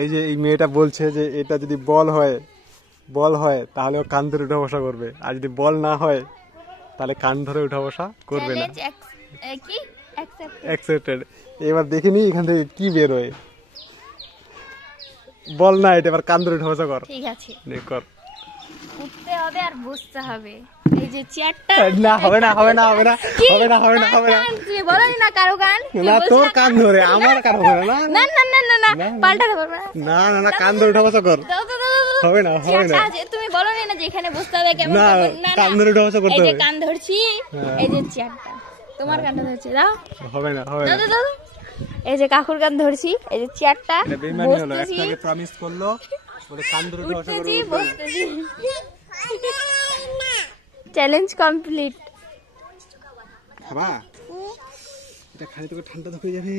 এই যে এই মেয়েটা বলছে যে এটা যদি বল হয় তাহলে ও কান ধরে উঠা বসা করবে, আর যদি বল না হয় তাহলে কান ধরে উঠা বসা করবে না। অ্যাকসেপ্টেড। এবার দেখিনি এখান থেকে কি বের হয়। বল না, এটা এবার কান ধরে উঠা বসা কর। ঠিক আছে, কর। উঠতে হবে আর বসতে হবে। এই যে চেয়ারটা না, হবে না হবে না হবে না হবে না হবে না হবে না। তুমি বলোনি না কারো কান? না, তোর কান ধরে, আমার কান হবে না। না না না না না, পাল্টাতে পারবে না। না না না, কান ধরে উঠা বসা কর। দাও দাও দাও। হবে না হবে না। তুমি বলোনি না যে এখানে বসতে হবে কেমন? না, কান ধরে উঠা বসা করতে এই যে হবে। কান ধরছি, এই যে চেয়ারটা তোমার কানটা ধরছি, দাও। হবে না হবে না। দাও দাও। এই যে কাকুর কান ধরছি, এই যে চেয়ারটা এটা বেইমানি হলো। একটাকে প্রমিস করলো বলে কান ধরে উঠা বসা করবে। বসতেছি। Challenge complete. খাবা? এটা খালি তোকে ঠান্ডা ধরে যাবে।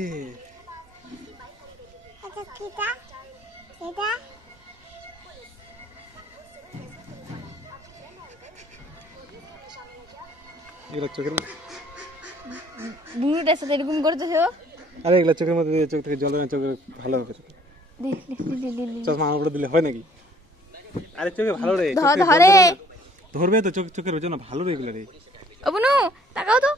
এগুলো চোখের বুড়োটার সাথে এরকম করতেছো? আরে এগুলো চোখের মধ্যে দিয়ে চোখ থেকে জল না, চোখে ভালো হবে। চশমা আমার উপরে দিলে হয় নাকি? আরে চোখে ভালো রে। ধরে ধরবে তো, চোখের জন্য ভালো রে এগুলো রে। অবনু তাকাও তো।